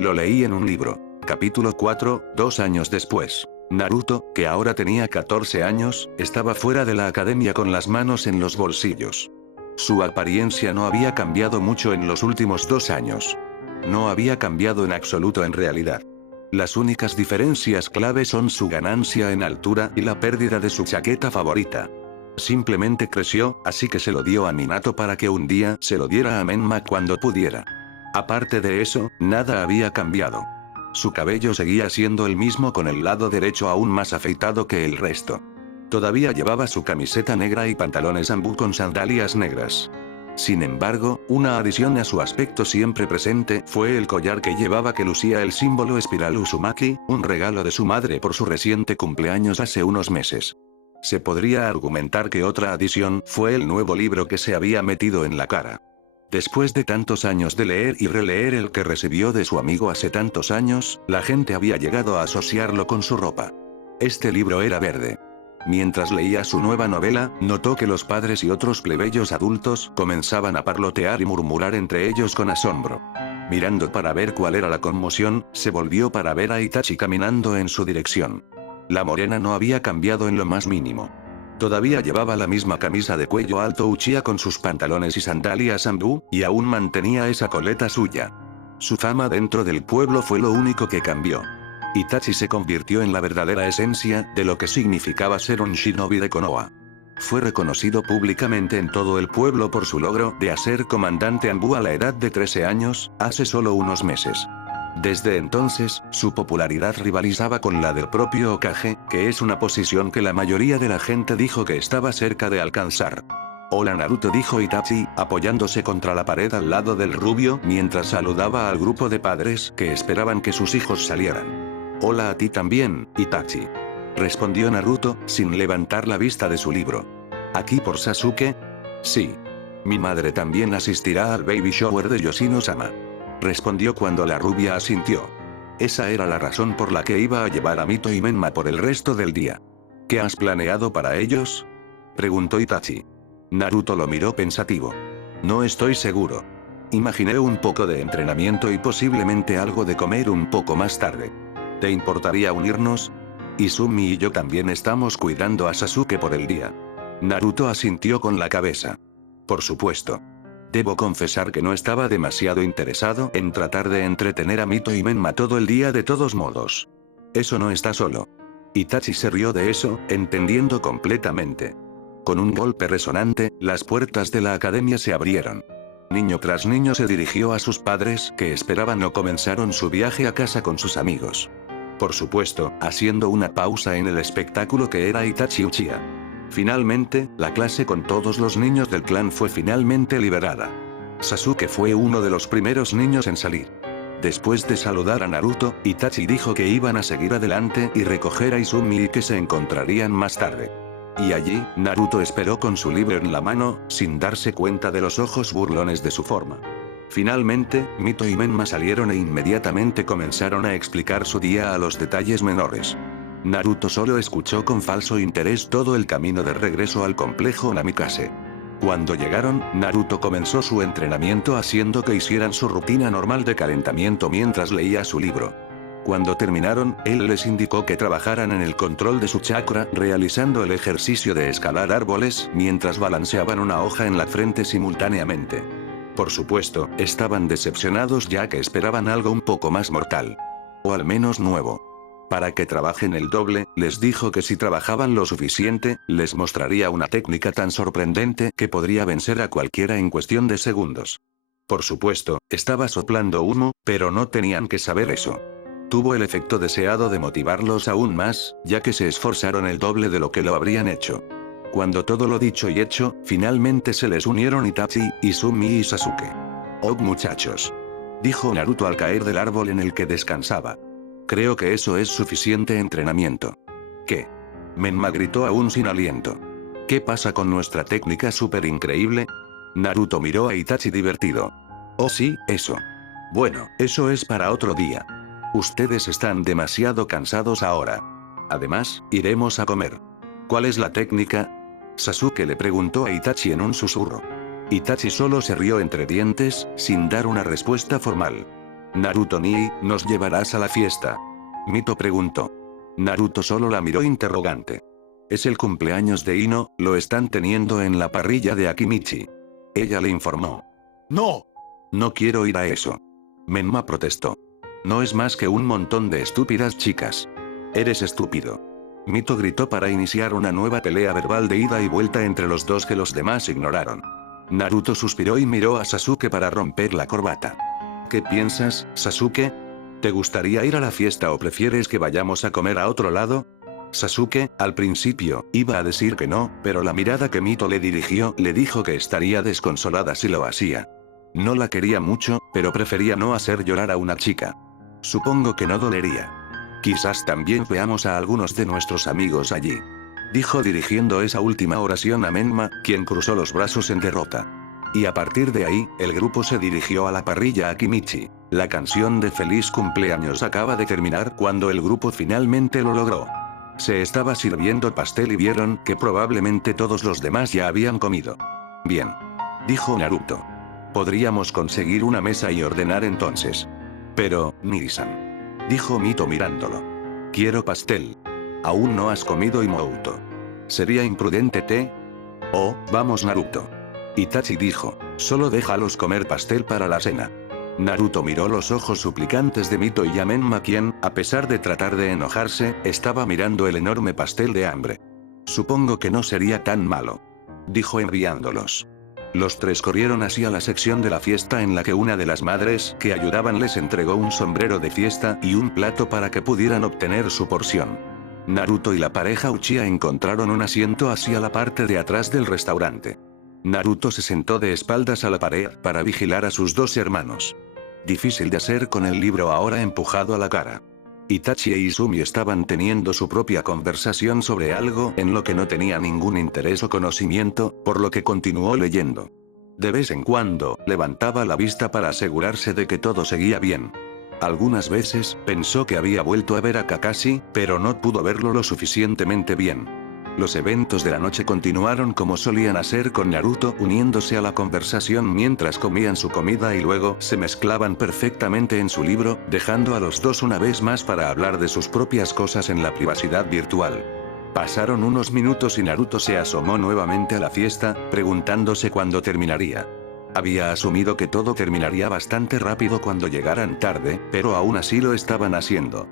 Lo leí en un libro. Capítulo 4, 2 años después. Naruto, que ahora tenía 14 años, estaba fuera de la academia con las manos en los bolsillos. Su apariencia no había cambiado mucho en los últimos 2 años. No había cambiado en absoluto en realidad. Las únicas diferencias clave son su ganancia en altura y la pérdida de su chaqueta favorita. Simplemente creció, así que se lo dio a Minato para que un día se lo diera a Menma cuando pudiera. Aparte de eso, nada había cambiado. Su cabello seguía siendo el mismo con el lado derecho aún más afeitado que el resto. Todavía llevaba su camiseta negra y pantalones ambú con sandalias negras. Sin embargo, una adición a su aspecto siempre presente fue el collar que llevaba que lucía el símbolo espiral Uzumaki, un regalo de su madre por su reciente cumpleaños hace unos meses. Se podría argumentar que otra adición fue el nuevo libro que se había metido en la cara. Después de tantos años de leer y releer el que recibió de su amigo hace tantos años, la gente había llegado a asociarlo con su ropa. Este libro era verde. Mientras leía su nueva novela, notó que los padres y otros plebeyos adultos comenzaban a parlotear y murmurar entre ellos con asombro. Mirando para ver cuál era la conmoción, se volvió para ver a Itachi caminando en su dirección. La morena no había cambiado en lo más mínimo. Todavía llevaba la misma camisa de cuello alto Uchiha con sus pantalones y sandalias ambú, y aún mantenía esa coleta suya. Su fama dentro del pueblo fue lo único que cambió. Itachi se convirtió en la verdadera esencia de lo que significaba ser un shinobi de Konoha. Fue reconocido públicamente en todo el pueblo por su logro de hacer comandante ambú a la edad de 13 años, hace solo unos meses. Desde entonces, su popularidad rivalizaba con la del propio Hokage, que es una posición que la mayoría de la gente dijo que estaba cerca de alcanzar. Hola Naruto, dijo Itachi, apoyándose contra la pared al lado del rubio mientras saludaba al grupo de padres que esperaban que sus hijos salieran. Hola a ti también, Itachi. Respondió Naruto, sin levantar la vista de su libro. ¿Aquí por Sasuke? Sí. Mi madre también asistirá al baby shower de Yoshino-sama. Respondió cuando la rubia asintió. Esa era la razón por la que iba a llevar a Mito y Menma por el resto del día. ¿Qué has planeado para ellos? Preguntó Itachi. Naruto lo miró pensativo. No estoy seguro. Imaginé un poco de entrenamiento y posiblemente algo de comer un poco más tarde. ¿Te importaría unirnos? Izumi y yo también estamos cuidando a Sasuke por el día. Naruto asintió con la cabeza. Por supuesto. Debo confesar que no estaba demasiado interesado en tratar de entretener a Mito y Menma todo el día de todos modos. Eso no está solo. Itachi se rió de eso, entendiendo completamente. Con un golpe resonante, las puertas de la academia se abrieron. Niño tras niño se dirigió a sus padres que esperaban o comenzaron su viaje a casa con sus amigos. Por supuesto, haciendo una pausa en el espectáculo que era Itachi Uchiha. Finalmente, la clase con todos los niños del clan fue finalmente liberada. Sasuke fue uno de los primeros niños en salir. Después de saludar a Naruto, Itachi dijo que iban a seguir adelante y recoger a Izumi y que se encontrarían más tarde. Y allí, Naruto esperó con su libro en la mano, sin darse cuenta de los ojos burlones de su forma. Finalmente, Mito y Menma salieron e inmediatamente comenzaron a explicar su día a los detalles menores. Naruto solo escuchó con falso interés todo el camino de regreso al complejo Namikaze. Cuando llegaron, Naruto comenzó su entrenamiento haciendo que hicieran su rutina normal de calentamiento mientras leía su libro. Cuando terminaron, él les indicó que trabajaran en el control de su chakra, realizando el ejercicio de escalar árboles mientras balanceaban una hoja en la frente simultáneamente. Por supuesto, estaban decepcionados ya que esperaban algo un poco más mortal. O al menos nuevo. Para que trabajen el doble, les dijo que si trabajaban lo suficiente, les mostraría una técnica tan sorprendente que podría vencer a cualquiera en cuestión de segundos. Por supuesto, estaba soplando humo, pero no tenían que saber eso. Tuvo el efecto deseado de motivarlos aún más, ya que se esforzaron el doble de lo que lo habrían hecho. Cuando todo lo dicho y hecho, finalmente se les unieron Itachi, Izumi y Sasuke. «Oh muchachos», dijo Naruto al caer del árbol en el que descansaba. «Creo que eso es suficiente entrenamiento». «¿Qué?», Menma gritó aún sin aliento. «¿Qué pasa con nuestra técnica súper increíble?». Naruto miró a Itachi divertido. «Oh sí, eso. Bueno, eso es para otro día. Ustedes están demasiado cansados ahora. Además, iremos a comer». «¿Cuál es la técnica?», Sasuke le preguntó a Itachi en un susurro. Itachi solo se rió entre dientes, sin dar una respuesta formal. Naruto Nii, ¿nos llevarás a la fiesta? Mito preguntó. Naruto solo la miró interrogante. Es el cumpleaños de Ino, lo están teniendo en la parrilla de Akimichi. Ella le informó. ¡No! No quiero ir a eso. Menma protestó. No es más que un montón de estúpidas chicas. Eres estúpido. Mito gritó para iniciar una nueva pelea verbal de ida y vuelta entre los dos que los demás ignoraron. Naruto suspiró y miró a Sasuke para romper la corbata. ¿Qué piensas, Sasuke? ¿Te gustaría ir a la fiesta o prefieres que vayamos a comer a otro lado? Sasuke, al principio, iba a decir que no, pero la mirada que Mito le dirigió le dijo que estaría desconsolada si lo hacía. No la quería mucho, pero prefería no hacer llorar a una chica. Supongo que no dolería. Quizás también veamos a algunos de nuestros amigos allí. Dijo dirigiendo esa última oración a Menma, quien cruzó los brazos en derrota. Y a partir de ahí, el grupo se dirigió a la parrilla Akimichi. La canción de feliz cumpleaños acaba de terminar cuando el grupo finalmente lo logró. Se estaba sirviendo pastel y vieron que probablemente todos los demás ya habían comido. Bien. Dijo Naruto. Podríamos conseguir una mesa y ordenar entonces. Pero, Nii-san. Dijo Mito mirándolo. Quiero pastel. Aún no has comido Imoto. ¿Sería imprudente te? Oh, vamos Naruto. Itachi dijo, solo déjalos comer pastel para la cena. Naruto miró los ojos suplicantes de Mito y a Menma quien, a pesar de tratar de enojarse, estaba mirando el enorme pastel de hambre. Supongo que no sería tan malo. Dijo enviándolos. Los tres corrieron hacia la sección de la fiesta en la que una de las madres que ayudaban les entregó un sombrero de fiesta y un plato para que pudieran obtener su porción. Naruto y la pareja Uchiha encontraron un asiento hacia la parte de atrás del restaurante. Naruto se sentó de espaldas a la pared para vigilar a sus dos hermanos. Difícil de hacer con el libro ahora empujado a la cara. Itachi e Izumi estaban teniendo su propia conversación sobre algo en lo que no tenía ningún interés o conocimiento, por lo que continuó leyendo. De vez en cuando, levantaba la vista para asegurarse de que todo seguía bien. Algunas veces, pensó que había vuelto a ver a Kakashi, pero no pudo verlo lo suficientemente bien. Los eventos de la noche continuaron como solían hacer con Naruto uniéndose a la conversación mientras comían su comida y luego se mezclaban perfectamente en su libro, dejando a los dos una vez más para hablar de sus propias cosas en la privacidad virtual. Pasaron unos minutos y Naruto se asomó nuevamente a la fiesta, preguntándose cuándo terminaría. Había asumido que todo terminaría bastante rápido cuando llegaran tarde, pero aún así lo estaban haciendo.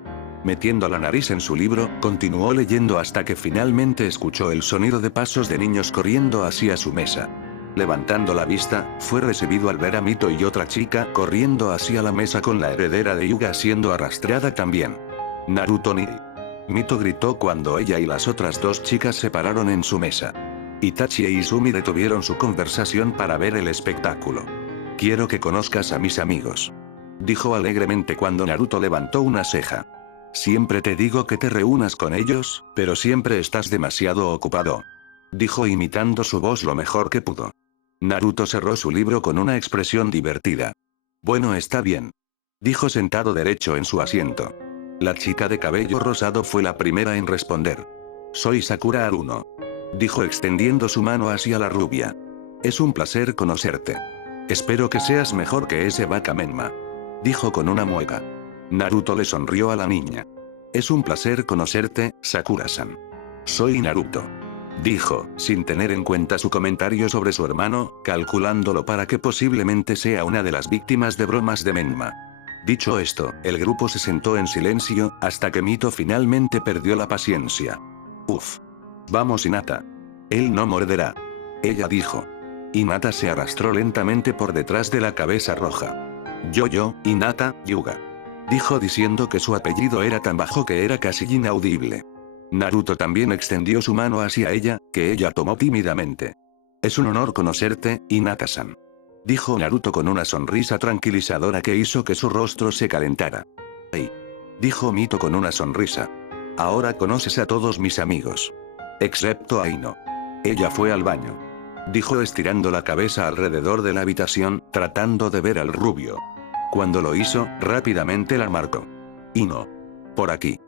Metiendo la nariz en su libro, continuó leyendo hasta que finalmente escuchó el sonido de pasos de niños corriendo hacia su mesa. Levantando la vista, fue recibido al ver a Mito y otra chica corriendo hacia la mesa con la heredera de Hyuga siendo arrastrada también. Naruto Nii. Mito gritó cuando ella y las otras dos chicas se pararon en su mesa. Itachi e Izumi detuvieron su conversación para ver el espectáculo. Quiero que conozcas a mis amigos. Dijo alegremente cuando Naruto levantó una ceja. Siempre te digo que te reúnas con ellos, pero siempre estás demasiado ocupado. Dijo imitando su voz lo mejor que pudo. Naruto cerró su libro con una expresión divertida. Bueno, está bien. Dijo sentado derecho en su asiento. La chica de cabello rosado fue la primera en responder. Soy Sakura Haruno. Dijo extendiendo su mano hacia la rubia. Es un placer conocerte. Espero que seas mejor que ese Baka Menma. Dijo con una mueca. Naruto le sonrió a la niña. Es un placer conocerte, Sakura-san. Soy Naruto. Dijo, sin tener en cuenta su comentario sobre su hermano, calculándolo para que posiblemente sea una de las víctimas de bromas de Menma. Dicho esto, el grupo se sentó en silencio, hasta que Mito finalmente perdió la paciencia. Uf. Vamos Hinata. Él no morderá. Ella dijo. Hinata se arrastró lentamente por detrás de la cabeza roja. Yo, Hinata, Hyuga. Dijo diciendo que su apellido era tan bajo que era casi inaudible. Naruto también extendió su mano hacia ella, que ella tomó tímidamente. Es un honor conocerte, Hinata-san. Dijo Naruto con una sonrisa tranquilizadora que hizo que su rostro se calentara. ¡Ay! Dijo Mito con una sonrisa. Ahora conoces a todos mis amigos. Excepto a Ino. Ella fue al baño. Dijo estirando la cabeza alrededor de la habitación, tratando de ver al rubio. Cuando lo hizo, rápidamente la marcó. Ino. Por aquí.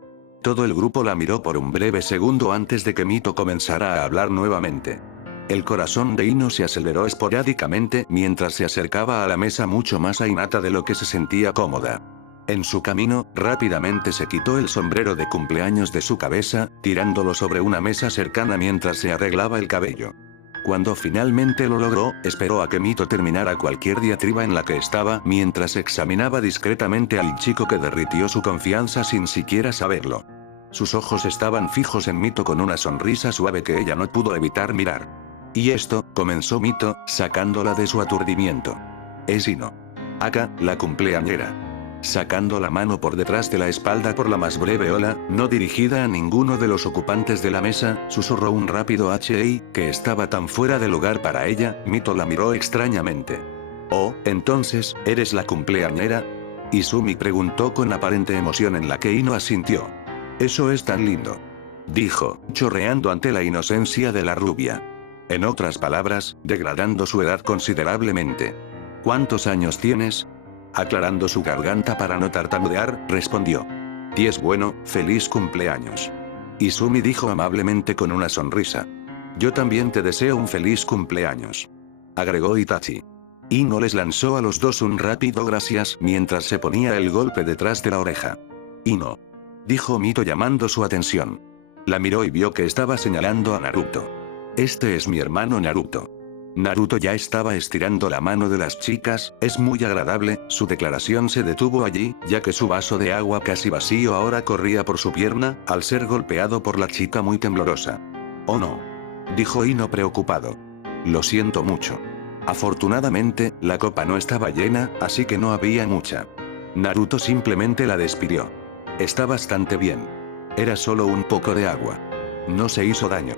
Todo el grupo la miró por un breve segundo antes de que Mito comenzara a hablar nuevamente. El corazón de Ino se aceleró esporádicamente mientras se acercaba a la mesa mucho más a Hinata de lo que se sentía cómoda. En su camino, rápidamente se quitó el sombrero de cumpleaños de su cabeza, tirándolo sobre una mesa cercana mientras se arreglaba el cabello. Cuando finalmente lo logró, esperó a que Mito terminara cualquier diatriba en la que estaba mientras examinaba discretamente al chico que derritió su confianza sin siquiera saberlo. Sus ojos estaban fijos en Mito con una sonrisa suave que ella no pudo evitar mirar. Y esto, comenzó Mito, sacándola de su aturdimiento. Es Ino. Aka, la cumpleañera. Sacando la mano por detrás de la espalda por la más breve ola, no dirigida a ninguno de los ocupantes de la mesa, susurró un rápido "Hey", que estaba tan fuera de lugar para ella. Mito la miró extrañamente. Oh, entonces, ¿eres la cumpleañera? Izumi preguntó con aparente emoción en la que Ino asintió. Eso es tan lindo. Dijo, chorreando ante la inocencia de la rubia. En otras palabras, degradando su edad considerablemente. ¿Cuántos años tienes? Aclarando su garganta para no tartamudear, respondió. 10. Bueno, feliz cumpleaños. Izumi dijo amablemente con una sonrisa. Yo también te deseo un feliz cumpleaños. Agregó Itachi. Ino les lanzó a los dos un rápido gracias mientras se ponía el golpe detrás de la oreja. Ino. Dijo Mito llamando su atención. La miró y vio que estaba señalando a Naruto. Este es mi hermano Naruto. Naruto ya estaba estirando la mano de las chicas, es muy agradable. Su declaración se detuvo allí, ya que su vaso de agua casi vacío ahora corría por su pierna, al ser golpeado por la chica muy temblorosa. Oh no. Dijo Ino preocupado. Lo siento mucho. Afortunadamente, la copa no estaba llena, así que no había mucha. Naruto simplemente la despidió. Está bastante bien. Era solo un poco de agua. No se hizo daño.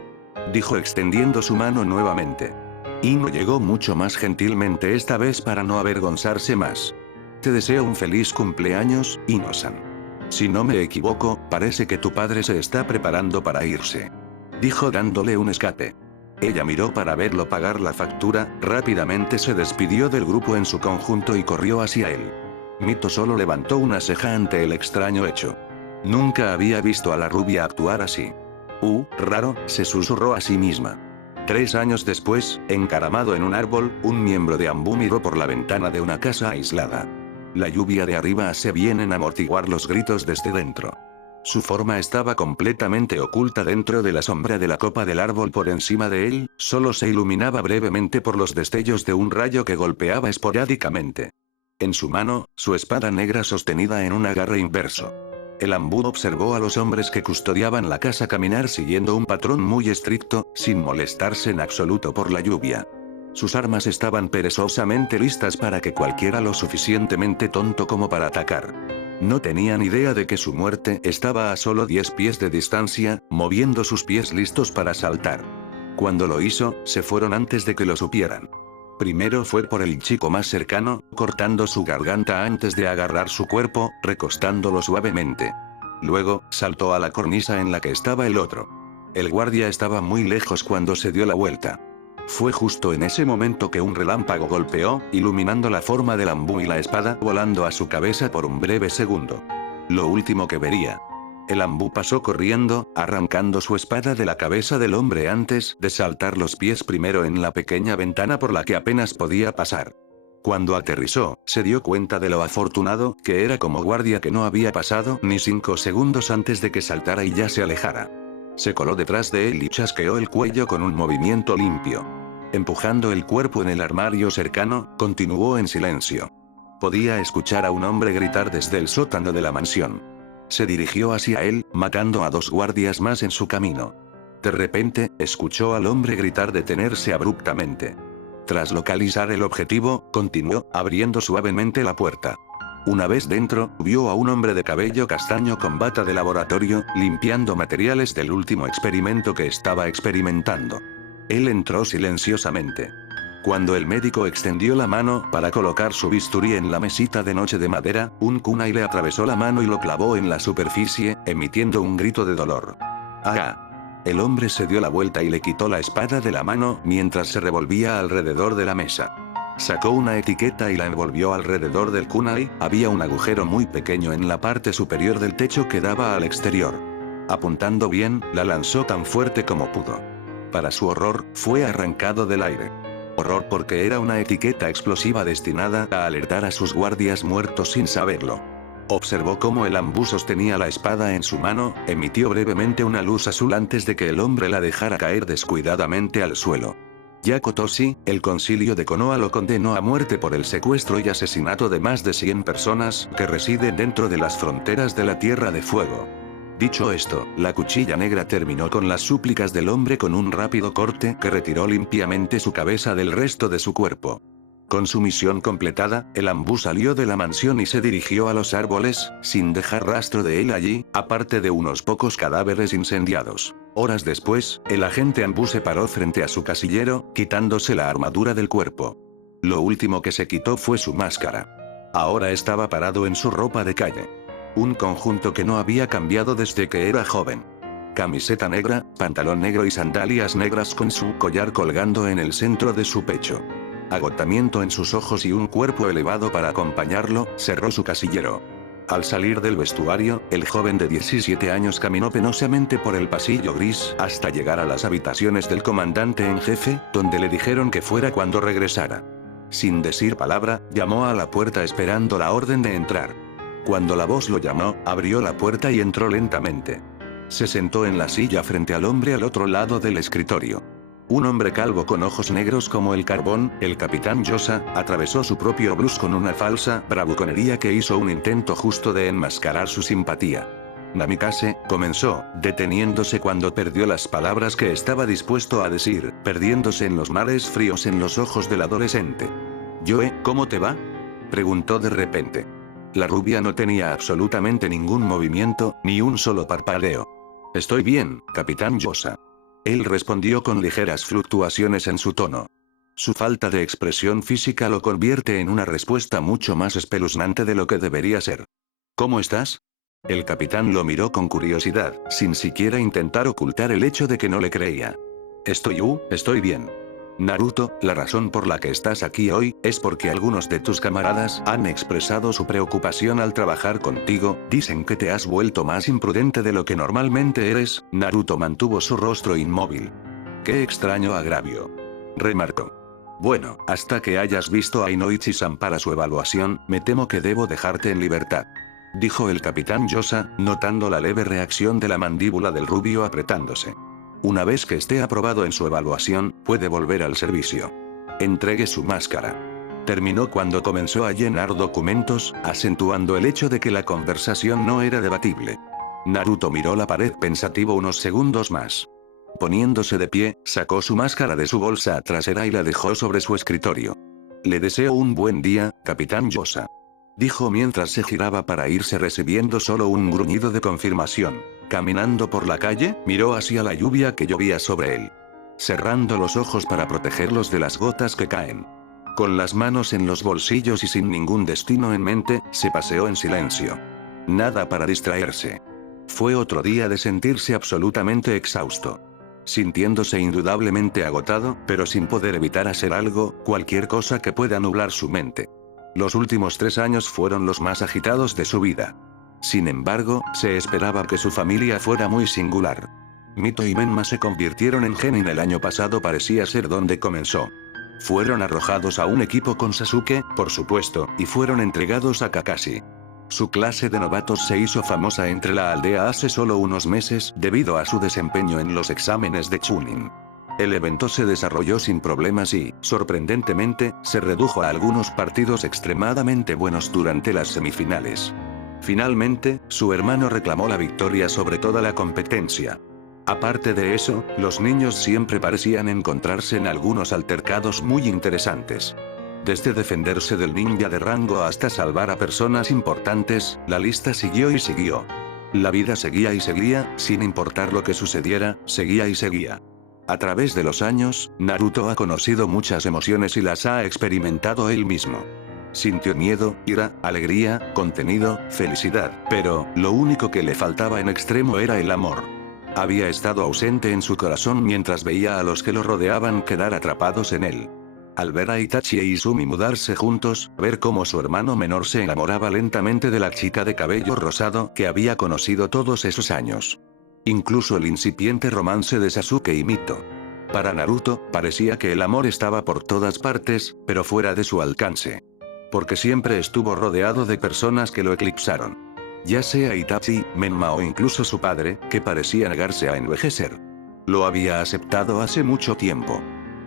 Dijo extendiendo su mano nuevamente. Ino llegó mucho más gentilmente esta vez para no avergonzarse más. Te deseo un feliz cumpleaños, Ino-san. Si no me equivoco, parece que tu padre se está preparando para irse. Dijo dándole un escape. Ella miró para verlo pagar la factura, rápidamente se despidió del grupo en su conjunto y corrió hacia él. Mito solo levantó una ceja ante el extraño hecho. Nunca había visto a la rubia actuar así. Raro, se susurró a sí misma. 3 años después, encaramado en un árbol, un miembro de Anbu miró por la ventana de una casa aislada. La lluvia de arriba hace bien en amortiguar los gritos desde dentro. Su forma estaba completamente oculta dentro de la sombra de la copa del árbol por encima de él, solo se iluminaba brevemente por los destellos de un rayo que golpeaba esporádicamente. En su mano, su espada negra sostenida en un agarre inverso. El Anbu observó a los hombres que custodiaban la casa caminar siguiendo un patrón muy estricto, sin molestarse en absoluto por la lluvia. Sus armas estaban perezosamente listas para que cualquiera lo suficientemente tonto como para atacar. No tenían idea de que su muerte estaba a solo 10 pies de distancia, moviendo sus pies listos para saltar. Cuando lo hizo, se fueron antes de que lo supieran. Primero fue por el chico más cercano, cortando su garganta antes de agarrar su cuerpo, recostándolo suavemente. Luego, saltó a la cornisa en la que estaba el otro. El guardia estaba muy lejos cuando se dio la vuelta. Fue justo en ese momento que un relámpago golpeó, iluminando la forma del Anbu y la espada volando a su cabeza por un breve segundo. Lo último que vería. El Anbu pasó corriendo, arrancando su espada de la cabeza del hombre antes de saltar los pies primero en la pequeña ventana por la que apenas podía pasar. Cuando aterrizó, se dio cuenta de lo afortunado que era como guardia que no había pasado ni 5 segundos antes de que saltara y ya se alejara. Se coló detrás de él y chasqueó el cuello con un movimiento limpio. Empujando el cuerpo en el armario cercano, continuó en silencio. Podía escuchar a un hombre gritar desde el sótano de la mansión. Se dirigió hacia él, matando a 2 guardias más en su camino. De repente, escuchó al hombre gritar detenerse abruptamente. Tras localizar el objetivo, continuó, abriendo suavemente la puerta. Una vez dentro, vio a un hombre de cabello castaño con bata de laboratorio, limpiando materiales del último experimento que estaba experimentando. Él entró silenciosamente. Cuando el médico extendió la mano para colocar su bisturí en la mesita de noche de madera, un kunai le atravesó la mano y lo clavó en la superficie, emitiendo un grito de dolor. ¡Ah! El hombre se dio la vuelta y le quitó la espada de la mano mientras se revolvía alrededor de la mesa. Sacó una etiqueta y la envolvió alrededor del kunai, había un agujero muy pequeño en la parte superior del techo que daba al exterior. Apuntando bien, la lanzó tan fuerte como pudo. Para su horror, fue arrancado del aire. Horror porque era una etiqueta explosiva destinada a alertar a sus guardias muertos sin saberlo. Observó cómo el ambú sostenía la espada en su mano, emitió brevemente una luz azul antes de que el hombre la dejara caer descuidadamente al suelo. Yako Toshi, el concilio de Konoha lo condenó a muerte por el secuestro y asesinato de más de 100 personas que residen dentro de las fronteras de la Tierra de Fuego. Dicho esto, la cuchilla negra terminó con las súplicas del hombre con un rápido corte que retiró limpiamente su cabeza del resto de su cuerpo. Con su misión completada, el ambú salió de la mansión y se dirigió a los árboles, sin dejar rastro de él allí, aparte de unos pocos cadáveres incendiados. Horas después, el agente ambú se paró frente a su casillero, quitándose la armadura del cuerpo. Lo último que se quitó fue su máscara. Ahora estaba parado en su ropa de calle. Un conjunto que no había cambiado desde que era joven. Camiseta negra, pantalón negro y sandalias negras con su collar colgando en el centro de su pecho. Agotamiento en sus ojos y un cuerpo elevado para acompañarlo, cerró su casillero. Al salir del vestuario, el joven de 17 años caminó penosamente por el pasillo gris hasta llegar a las habitaciones del comandante en jefe, donde le dijeron que fuera cuando regresara. Sin decir palabra, llamó a la puerta esperando la orden de entrar. Cuando la voz lo llamó, abrió la puerta y entró lentamente. Se sentó en la silla frente al hombre al otro lado del escritorio. Un hombre calvo con ojos negros como el carbón, el capitán Yosa, atravesó su propio blues con una falsa bravuconería que hizo un intento justo de enmascarar su simpatía. Namikaze, comenzó, deteniéndose cuando perdió las palabras que estaba dispuesto a decir, perdiéndose en los mares fríos en los ojos del adolescente. Yoe, ¿cómo te va? Preguntó de repente. La rubia no tenía absolutamente ningún movimiento, ni un solo parpadeo. Estoy bien, capitán Yosa. Él respondió con ligeras fluctuaciones en su tono. Su falta de expresión física lo convierte en una respuesta mucho más espeluznante de lo que debería ser. ¿Cómo estás? El capitán lo miró con curiosidad, sin siquiera intentar ocultar el hecho de que no le creía. Estoy bien. Naruto, la razón por la que estás aquí hoy, es porque algunos de tus camaradas han expresado su preocupación al trabajar contigo, dicen que te has vuelto más imprudente de lo que normalmente eres. Naruto mantuvo su rostro inmóvil. Qué extraño agravio. Remarcó. Bueno, hasta que hayas visto a Inoichi-san para su evaluación, me temo que debo dejarte en libertad. Dijo el capitán Yosa, notando la leve reacción de la mandíbula del rubio apretándose. Una vez que esté aprobado en su evaluación, puede volver al servicio. Entregue su máscara. Terminó cuando comenzó a llenar documentos, acentuando el hecho de que la conversación no era debatible. Naruto miró la pared pensativo unos segundos más. Poniéndose de pie, sacó su máscara de su bolsa trasera y la dejó sobre su escritorio. Le deseo un buen día, capitán Yosa. Dijo mientras se giraba para irse recibiendo solo un gruñido de confirmación. Caminando por la calle, miró hacia la lluvia que llovía sobre él. Cerrando los ojos para protegerlos de las gotas que caen. Con las manos en los bolsillos y sin ningún destino en mente, se paseó en silencio. Nada para distraerse. Fue otro día de sentirse absolutamente exhausto. Sintiéndose indudablemente agotado, pero sin poder evitar hacer algo, cualquier cosa que pueda nublar su mente. Los últimos 3 años fueron los más agitados de su vida. Sin embargo, se esperaba que su familia fuera muy singular. Mito y Menma se convirtieron en genin el año pasado, parecía ser donde comenzó. Fueron arrojados a un equipo con Sasuke, por supuesto, y fueron entregados a Kakashi. Su clase de novatos se hizo famosa entre la aldea hace solo unos meses debido a su desempeño en los exámenes de Chunin. El evento se desarrolló sin problemas y, sorprendentemente, se redujo a algunos partidos extremadamente buenos durante las semifinales. Finalmente, su hermano reclamó la victoria sobre toda la competencia. Aparte de eso, los niños siempre parecían encontrarse en algunos altercados muy interesantes. Desde defenderse del ninja de rango hasta salvar a personas importantes, la lista siguió y siguió. La vida seguía y seguía, sin importar lo que sucediera, seguía y seguía. A través de los años, Naruto ha conocido muchas emociones y las ha experimentado él mismo. Sintió miedo, ira, alegría, contenido, felicidad, pero, lo único que le faltaba en extremo era el amor. Había estado ausente en su corazón mientras veía a los que lo rodeaban quedar atrapados en él. Al ver a Itachi e Izumi mudarse juntos, ver cómo su hermano menor se enamoraba lentamente de la chica de cabello rosado que había conocido todos esos años. Incluso el incipiente romance de Sasuke y Mito. Para Naruto, parecía que el amor estaba por todas partes, pero fuera de su alcance. Porque siempre estuvo rodeado de personas que lo eclipsaron. Ya sea Itachi, Menma o incluso su padre, que parecía negarse a envejecer. Lo había aceptado hace mucho tiempo.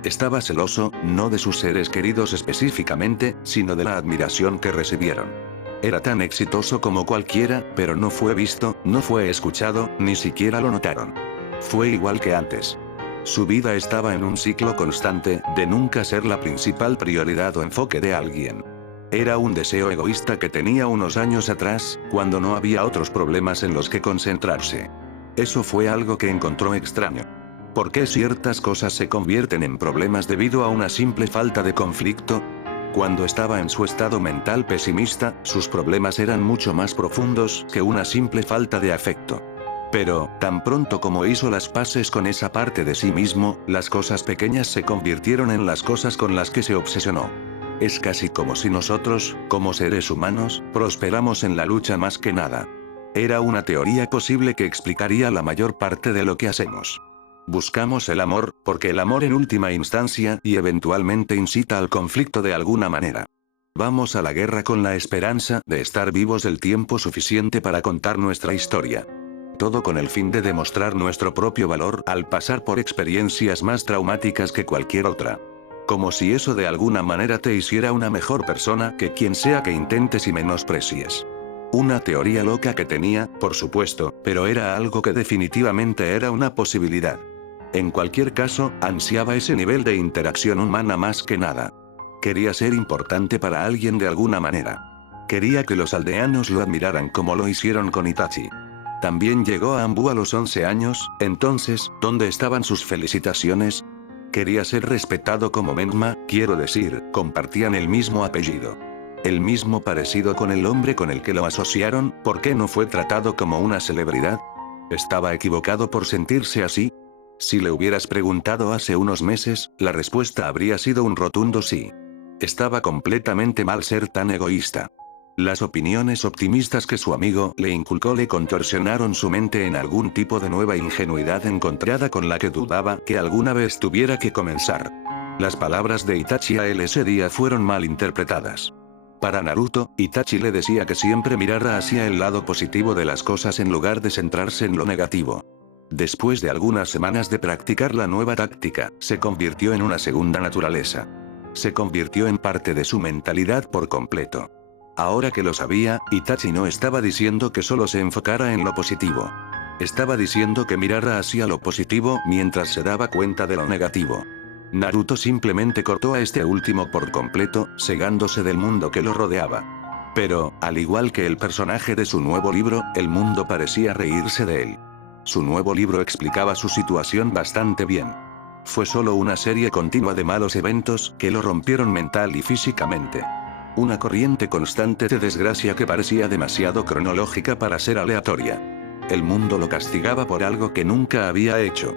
Estaba celoso, no de sus seres queridos específicamente, sino de la admiración que recibieron. Era tan exitoso como cualquiera, pero no fue visto, no fue escuchado, ni siquiera lo notaron. Fue igual que antes. Su vida estaba en un ciclo constante, de nunca ser la principal prioridad o enfoque de alguien. Era un deseo egoísta que tenía unos años atrás, cuando no había otros problemas en los que concentrarse. Eso fue algo que encontró extraño. ¿Por qué ciertas cosas se convierten en problemas debido a una simple falta de conflicto? Cuando estaba en su estado mental pesimista, sus problemas eran mucho más profundos que una simple falta de afecto. Pero, tan pronto como hizo las paces con esa parte de sí mismo, las cosas pequeñas se convirtieron en las cosas con las que se obsesionó. Es casi como si nosotros, como seres humanos, prosperamos en la lucha más que nada. Era una teoría posible que explicaría la mayor parte de lo que hacemos. Buscamos el amor, porque el amor en última instancia y eventualmente incita al conflicto de alguna manera. Vamos a la guerra con la esperanza de estar vivos el tiempo suficiente para contar nuestra historia. Todo con el fin de demostrar nuestro propio valor al pasar por experiencias más traumáticas que cualquier otra. Como si eso de alguna manera te hiciera una mejor persona que quien sea que intentes y menosprecies. Una teoría loca que tenía, por supuesto, pero era algo que definitivamente era una posibilidad. En cualquier caso, ansiaba ese nivel de interacción humana más que nada. Quería ser importante para alguien de alguna manera. Quería que los aldeanos lo admiraran como lo hicieron con Itachi. También llegó a Anbu a los 11 años, entonces, ¿dónde estaban sus felicitaciones? Quería ser respetado como Menma, quiero decir, compartían el mismo apellido. El mismo parecido con el hombre con el que lo asociaron, ¿por qué no fue tratado como una celebridad? ¿Estaba equivocado por sentirse así? Si le hubieras preguntado hace unos meses, la respuesta habría sido un rotundo sí. Estaba completamente mal ser tan egoísta. Las opiniones optimistas que su amigo le inculcó le contorsionaron su mente en algún tipo de nueva ingenuidad encontrada con la que dudaba que alguna vez tuviera que comenzar. Las palabras de Itachi a él ese día fueron mal interpretadas. Para Naruto, Itachi le decía que siempre mirara hacia el lado positivo de las cosas en lugar de centrarse en lo negativo. Después de algunas semanas de practicar la nueva táctica, se convirtió en una segunda naturaleza. Se convirtió en parte de su mentalidad por completo. Ahora que lo sabía, Itachi no estaba diciendo que solo se enfocara en lo positivo. Estaba diciendo que mirara hacia lo positivo mientras se daba cuenta de lo negativo. Naruto simplemente cortó a este último por completo, cegándose del mundo que lo rodeaba. Pero, al igual que el personaje de su nuevo libro, el mundo parecía reírse de él. Su nuevo libro explicaba su situación bastante bien. Fue solo una serie continua de malos eventos que lo rompieron mental y físicamente. Una corriente constante de desgracia que parecía demasiado cronológica para ser aleatoria. El mundo lo castigaba por algo que nunca había hecho.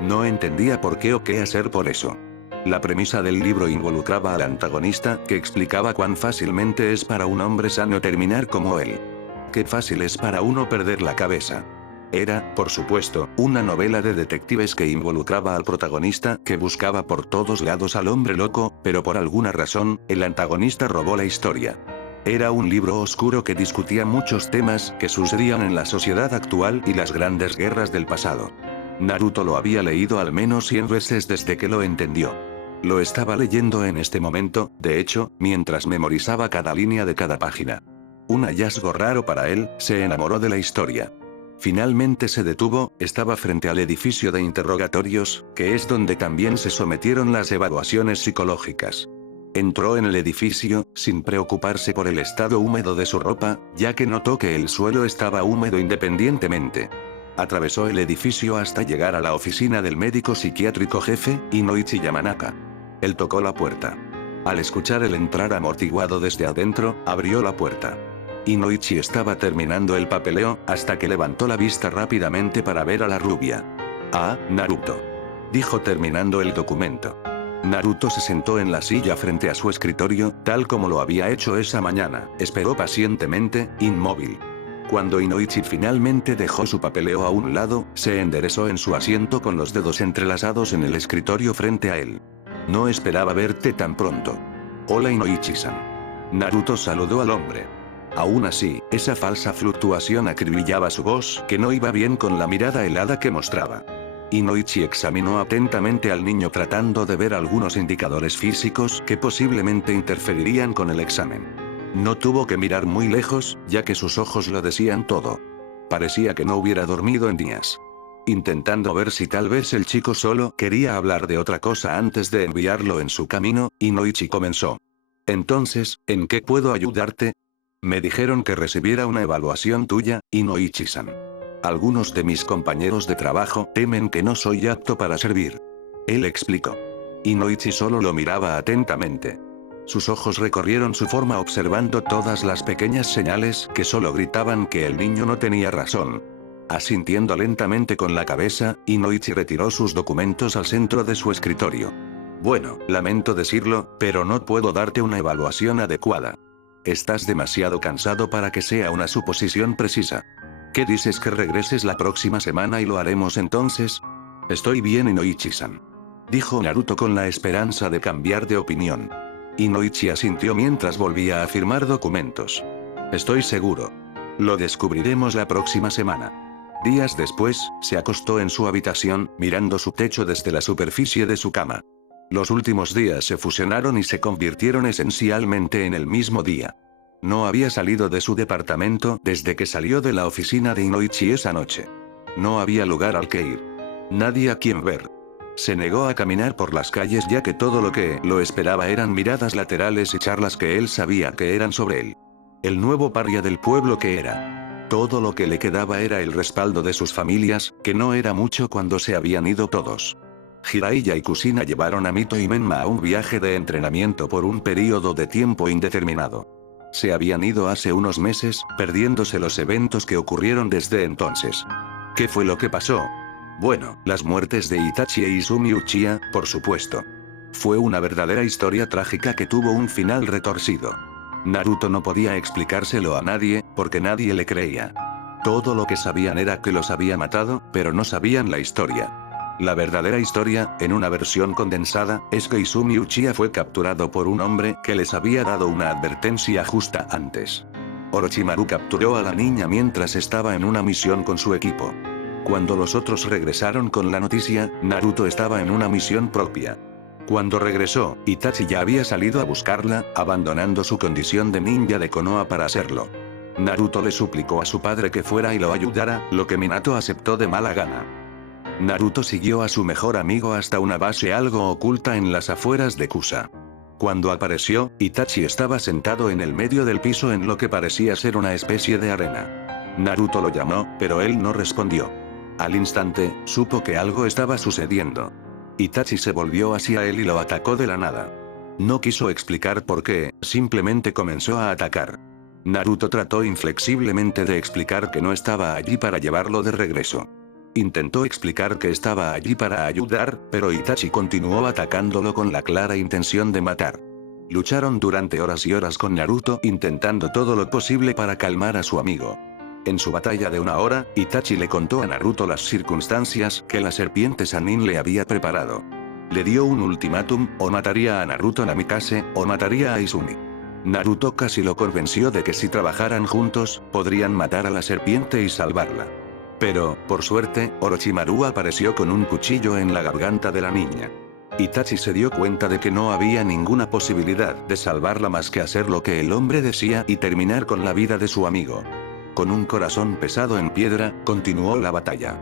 No entendía por qué o qué hacer por eso. La premisa del libro involucraba al antagonista, que explicaba cuán fácilmente es para un hombre sano terminar como él. Qué fácil es para uno perder la cabeza. Era, por supuesto, una novela de detectives que involucraba al protagonista que buscaba por todos lados al hombre loco, pero por alguna razón, el antagonista robó la historia. Era un libro oscuro que discutía muchos temas que sucedían en la sociedad actual y las grandes guerras del pasado. Naruto lo había leído al menos 100 veces desde que lo entendió. Lo estaba leyendo en este momento, de hecho, mientras memorizaba cada línea de cada página. Un hallazgo raro para él, se enamoró de la historia. Finalmente se detuvo, estaba frente al edificio de interrogatorios, que es donde también se sometieron las evaluaciones psicológicas. Entró en el edificio, sin preocuparse por el estado húmedo de su ropa, ya que notó que el suelo estaba húmedo independientemente. Atravesó el edificio hasta llegar a la oficina del médico psiquiátrico jefe, Inoichi Yamanaka. Él tocó la puerta. Al escuchar el entrar amortiguado desde adentro, abrió la puerta. Inoichi estaba terminando el papeleo, hasta que levantó la vista rápidamente para ver a la rubia. «Ah, Naruto», dijo terminando el documento. Naruto se sentó en la silla frente a su escritorio, tal como lo había hecho esa mañana, esperó pacientemente, inmóvil. Cuando Inoichi finalmente dejó su papeleo a un lado, se enderezó en su asiento con los dedos entrelazados en el escritorio frente a él. No esperaba verte tan pronto. Hola Inoichi-san. Naruto saludó al hombre. Aún así, esa falsa fluctuación acribillaba su voz, que no iba bien con la mirada helada que mostraba. Inoichi examinó atentamente al niño tratando de ver algunos indicadores físicos que posiblemente interferirían con el examen. No tuvo que mirar muy lejos, ya que sus ojos lo decían todo. Parecía que no hubiera dormido en días. Intentando ver si tal vez el chico solo quería hablar de otra cosa antes de enviarlo en su camino, Inoichi comenzó. Entonces, ¿en qué puedo ayudarte? Me dijeron que recibiera una evaluación tuya, Inoichi-san. Algunos de mis compañeros de trabajo temen que no soy apto para servir. Él explicó. Inoichi solo lo miraba atentamente. Sus ojos recorrieron su forma observando todas las pequeñas señales que solo gritaban que el niño no tenía razón. Asintiendo lentamente con la cabeza, Inoichi retiró sus documentos al centro de su escritorio. Bueno, lamento decirlo, pero no puedo darte una evaluación adecuada. Estás demasiado cansado para que sea una suposición precisa. ¿Qué dices que regreses la próxima semana y lo haremos entonces? Estoy bien Inoichi-san. Dijo Naruto con la esperanza de cambiar de opinión. Inoichi asintió mientras volvía a firmar documentos. Estoy seguro. Lo descubriremos la próxima semana. Días después, se acostó en su habitación, mirando su techo desde la superficie de su cama. Los últimos días se fusionaron y se convirtieron esencialmente en el mismo día. No había salido de su departamento desde que salió de la oficina de Inoichi esa noche. No había lugar al que ir. Nadie a quien ver. Se negó a caminar por las calles ya que todo lo que lo esperaba eran miradas laterales y charlas que él sabía que eran sobre él. El nuevo paria del pueblo que era. Todo lo que le quedaba era el respaldo de sus familias, que no era mucho cuando se habían ido todos. Jiraiya y Kusina llevaron a Mito y Menma a un viaje de entrenamiento por un período de tiempo indeterminado. Se habían ido hace unos meses, perdiéndose los eventos que ocurrieron desde entonces. ¿Qué fue lo que pasó? Bueno, las muertes de Itachi e Izumi Uchiha, por supuesto. Fue una verdadera historia trágica que tuvo un final retorcido. Naruto no podía explicárselo a nadie, porque nadie le creía. Todo lo que sabían era que los había matado, pero no sabían la historia. La verdadera historia, en una versión condensada, es que Izumi Uchiha fue capturado por un hombre que les había dado una advertencia justa antes. Orochimaru capturó a la niña mientras estaba en una misión con su equipo. Cuando los otros regresaron con la noticia, Naruto estaba en una misión propia. Cuando regresó, Itachi ya había salido a buscarla, abandonando su condición de ninja de Konoha para hacerlo. Naruto le suplicó a su padre que fuera y lo ayudara, lo que Minato aceptó de mala gana. Naruto siguió a su mejor amigo hasta una base algo oculta en las afueras de Kusa. Cuando apareció, Itachi estaba sentado en el medio del piso en lo que parecía ser una especie de arena. Naruto lo llamó, pero él no respondió. Al instante, supo que algo estaba sucediendo. Itachi se volvió hacia él y lo atacó de la nada. No quiso explicar por qué, simplemente comenzó a atacar. Naruto trató inflexiblemente de explicar que no estaba allí para llevarlo de regreso. Intentó explicar que estaba allí para ayudar, pero Itachi continuó atacándolo con la clara intención de matar. Lucharon durante horas y horas con Naruto intentando todo lo posible para calmar a su amigo. En su batalla de una hora, Itachi le contó a Naruto las circunstancias que la serpiente Sannin le había preparado. Le dio un ultimátum, o mataría a Naruto Namikaze, o mataría a Izumi. Naruto casi lo convenció de que si trabajaran juntos, podrían matar a la serpiente y salvarla. Pero, por suerte, Orochimaru apareció con un cuchillo en la garganta de la niña. Itachi se dio cuenta de que no había ninguna posibilidad de salvarla más que hacer lo que el hombre decía y terminar con la vida de su amigo. Con un corazón pesado en piedra, continuó la batalla.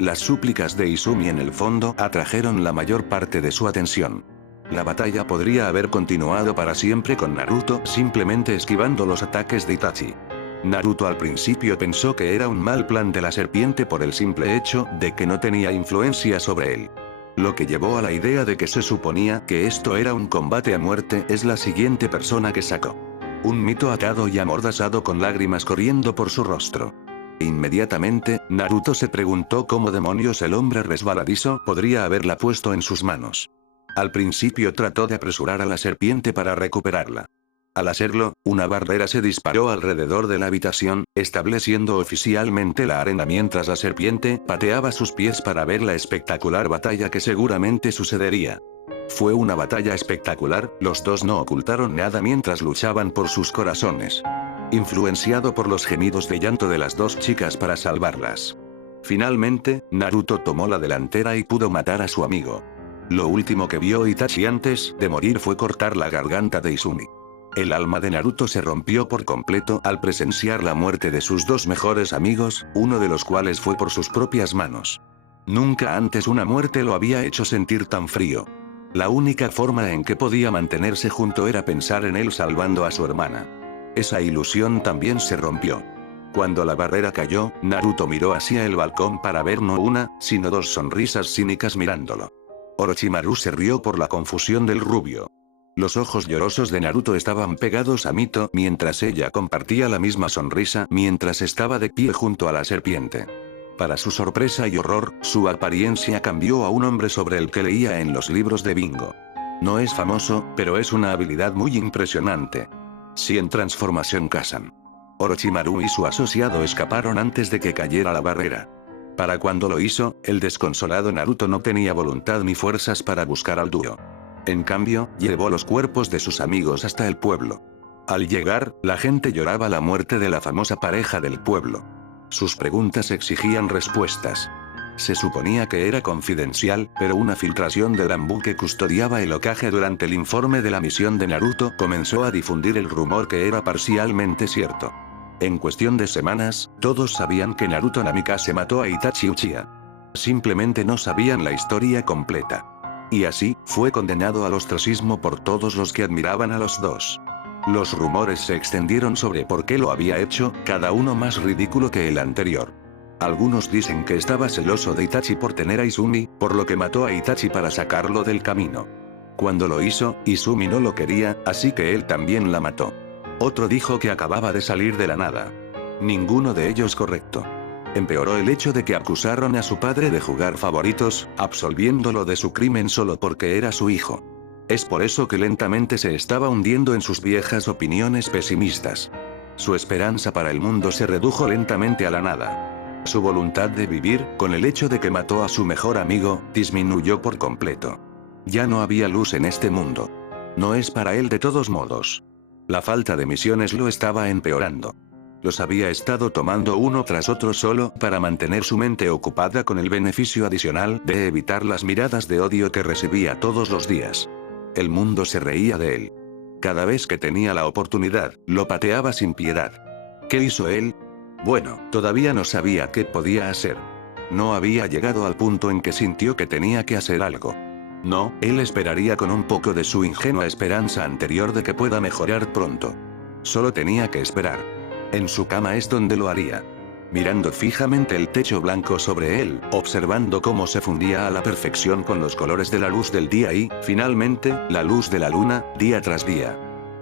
Las súplicas de Izumi en el fondo atrajeron la mayor parte de su atención. La batalla podría haber continuado para siempre con Naruto simplemente esquivando los ataques de Itachi. Naruto al principio pensó que era un mal plan de la serpiente por el simple hecho de que no tenía influencia sobre él. Lo que llevó a la idea de que se suponía que esto era un combate a muerte es la siguiente persona que sacó. Un Mito atado y amordazado con lágrimas corriendo por su rostro. Inmediatamente, Naruto se preguntó cómo demonios el hombre resbaladizo podría haberla puesto en sus manos. Al principio trató de apresurar a la serpiente para recuperarla. Al hacerlo, una barrera se disparó alrededor de la habitación, estableciendo oficialmente la arena mientras la serpiente pateaba sus pies para ver la espectacular batalla que seguramente sucedería. Fue una batalla espectacular, los dos no ocultaron nada mientras luchaban por sus corazones. Influenciado por los gemidos de llanto de las dos chicas para salvarlas. Finalmente, Naruto tomó la delantera y pudo matar a su amigo. Lo último que vio Itachi antes de morir fue cortar la garganta de Izumi. El alma de Naruto se rompió por completo al presenciar la muerte de sus dos mejores amigos, uno de los cuales fue por sus propias manos. Nunca antes una muerte lo había hecho sentir tan frío. La única forma en que podía mantenerse junto era pensar en él salvando a su hermana. Esa ilusión también se rompió. Cuando la barrera cayó, Naruto miró hacia el balcón para ver no una, sino dos sonrisas cínicas mirándolo. Orochimaru se rió por la confusión del rubio. Los ojos llorosos de Naruto estaban pegados a Mito mientras ella compartía la misma sonrisa mientras estaba de pie junto a la serpiente. Para su sorpresa y horror, su apariencia cambió a un hombre sobre el que leía en los libros de Bingo. No es famoso, pero es una habilidad muy impresionante. Si en transformación casan. Orochimaru y su asociado escaparon antes de que cayera la barrera. Para cuando lo hizo, el desconsolado Naruto no tenía voluntad ni fuerzas para buscar al dúo. En cambio, llevó los cuerpos de sus amigos hasta el pueblo. Al llegar, la gente lloraba la muerte de la famosa pareja del pueblo. Sus preguntas exigían respuestas. Se suponía que era confidencial, pero una filtración del Anbu que custodiaba el Hokage durante el informe de la misión de Naruto comenzó a difundir el rumor que era parcialmente cierto. En cuestión de semanas, todos sabían que Naruto Namikaze mató a Itachi Uchiha. Simplemente no sabían la historia completa. Y así, fue condenado al ostracismo por todos los que admiraban a los dos. Los rumores se extendieron sobre por qué lo había hecho, cada uno más ridículo que el anterior. Algunos dicen que estaba celoso de Itachi por tener a Izumi, por lo que mató a Itachi para sacarlo del camino. Cuando lo hizo, Izumi no lo quería, así que él también la mató. Otro dijo que acababa de salir de la nada. Ninguno de ellos correcto. Empeoró el hecho de que acusaron a su padre de jugar favoritos, absolviéndolo de su crimen solo porque era su hijo. Es por eso que lentamente se estaba hundiendo en sus viejas opiniones pesimistas. Su esperanza para el mundo se redujo lentamente a la nada. Su voluntad de vivir, con el hecho de que mató a su mejor amigo, disminuyó por completo. Ya no había luz en este mundo. No es para él de todos modos. La falta de misiones lo estaba empeorando. Los había estado tomando uno tras otro solo para mantener su mente ocupada con el beneficio adicional de evitar las miradas de odio que recibía todos los días. El mundo se reía de él. Cada vez que tenía la oportunidad, lo pateaba sin piedad. ¿Qué hizo él? Bueno, todavía no sabía qué podía hacer. No había llegado al punto en que sintió que tenía que hacer algo. No, él esperaría con un poco de su ingenua esperanza anterior de que pueda mejorar pronto. Solo tenía que esperar. En su cama es donde lo haría. Mirando fijamente el techo blanco sobre él, observando cómo se fundía a la perfección con los colores de la luz del día y, finalmente, la luz de la luna, día tras día.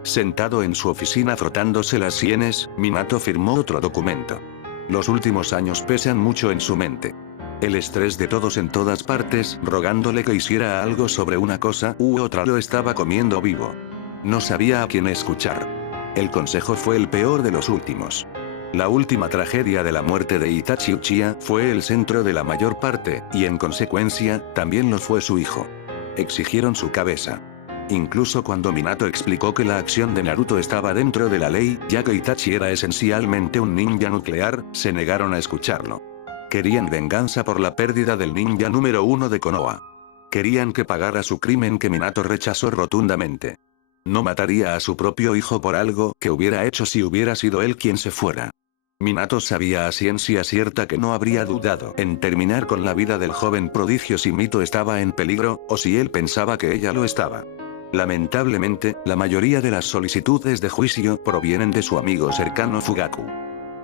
Sentado en su oficina frotándose las sienes, Minato firmó otro documento. Los últimos años pesan mucho en su mente. El estrés de todos en todas partes, rogándole que hiciera algo sobre una cosa u otra lo estaba comiendo vivo. No sabía a quién escuchar. El consejo fue el peor de los últimos. La última tragedia de la muerte de Itachi Uchiha fue el centro de la mayor parte, y en consecuencia, también lo fue su hijo. Exigieron su cabeza. Incluso cuando Minato explicó que la acción de Naruto estaba dentro de la ley, ya que Itachi era esencialmente un ninja nuclear, se negaron a escucharlo. Querían venganza por la pérdida del ninja número 1 de Konoha. Querían que pagara su crimen que Minato rechazó rotundamente. No mataría a su propio hijo por algo que hubiera hecho si hubiera sido él quien se fuera. Minato sabía a ciencia cierta que no habría dudado en terminar con la vida del joven prodigio si Mito estaba en peligro, o si él pensaba que ella lo estaba. Lamentablemente, la mayoría de las solicitudes de juicio provienen de su amigo cercano Fugaku.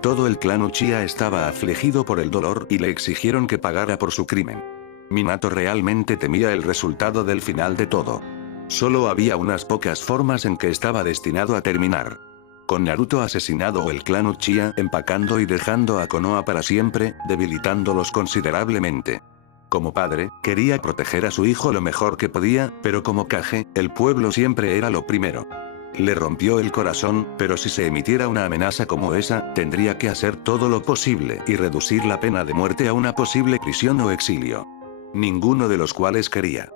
Todo el clan Uchiha estaba afligido por el dolor y le exigieron que pagara por su crimen. Minato realmente temía el resultado del final de todo. Solo había unas pocas formas en que estaba destinado a terminar. Con Naruto asesinado o el clan Uchiha empacando y dejando a Konoha para siempre, debilitándolos considerablemente. Como padre, quería proteger a su hijo lo mejor que podía, pero como Kage, el pueblo siempre era lo primero. Le rompió el corazón, pero si se emitiera una amenaza como esa, tendría que hacer todo lo posible y reducir la pena de muerte a una posible prisión o exilio. Ninguno de los cuales quería.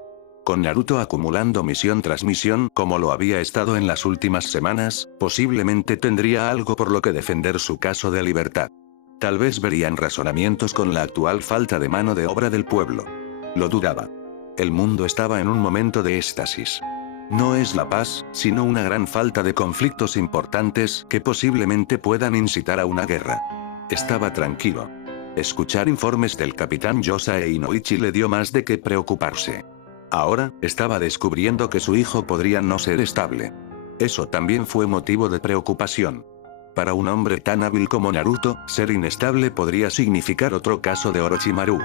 Con Naruto acumulando misión tras misión como lo había estado en las últimas semanas, posiblemente tendría algo por lo que defender su caso de libertad. Tal vez verían razonamientos con la actual falta de mano de obra del pueblo. Lo dudaba. El mundo estaba en un momento de éxtasis. No es la paz, sino una gran falta de conflictos importantes que posiblemente puedan incitar a una guerra. Estaba tranquilo. Escuchar informes del capitán Yosa e Inoichi le dio más de qué preocuparse. Ahora, estaba descubriendo que su hijo podría no ser estable. Eso también fue motivo de preocupación. Para un hombre tan hábil como Naruto, ser inestable podría significar otro caso de Orochimaru.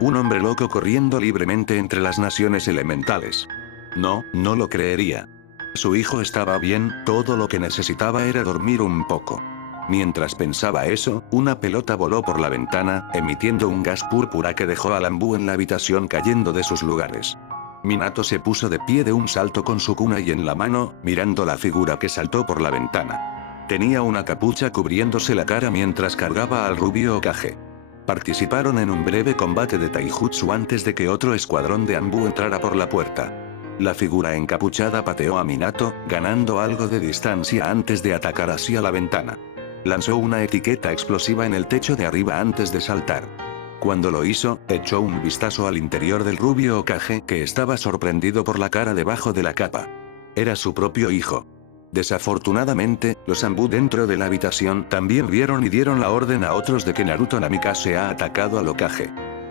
Un hombre loco corriendo libremente entre las naciones elementales. No, no lo creería. Su hijo estaba bien, todo lo que necesitaba era dormir un poco. Mientras pensaba eso, una pelota voló por la ventana, emitiendo un gas púrpura que dejó a Lambu en la habitación cayendo de sus lugares. Minato se puso de pie de un salto con su kunai en la mano, mirando la figura que saltó por la ventana. Tenía una capucha cubriéndose la cara mientras cargaba al rubio Hokage. Participaron en un breve combate de taijutsu antes de que otro escuadrón de Anbu entrara por la puerta. La figura encapuchada pateó a Minato, ganando algo de distancia antes de atacar hacia la ventana. Lanzó una etiqueta explosiva en el techo de arriba antes de saltar. Cuando lo hizo, echó un vistazo al interior del rubio Hokage que estaba sorprendido por la cara debajo de la capa. Era su propio hijo. Desafortunadamente, los Anbu dentro de la habitación también vieron y dieron la orden a otros de que Naruto Namikaze ha atacado al Hokage.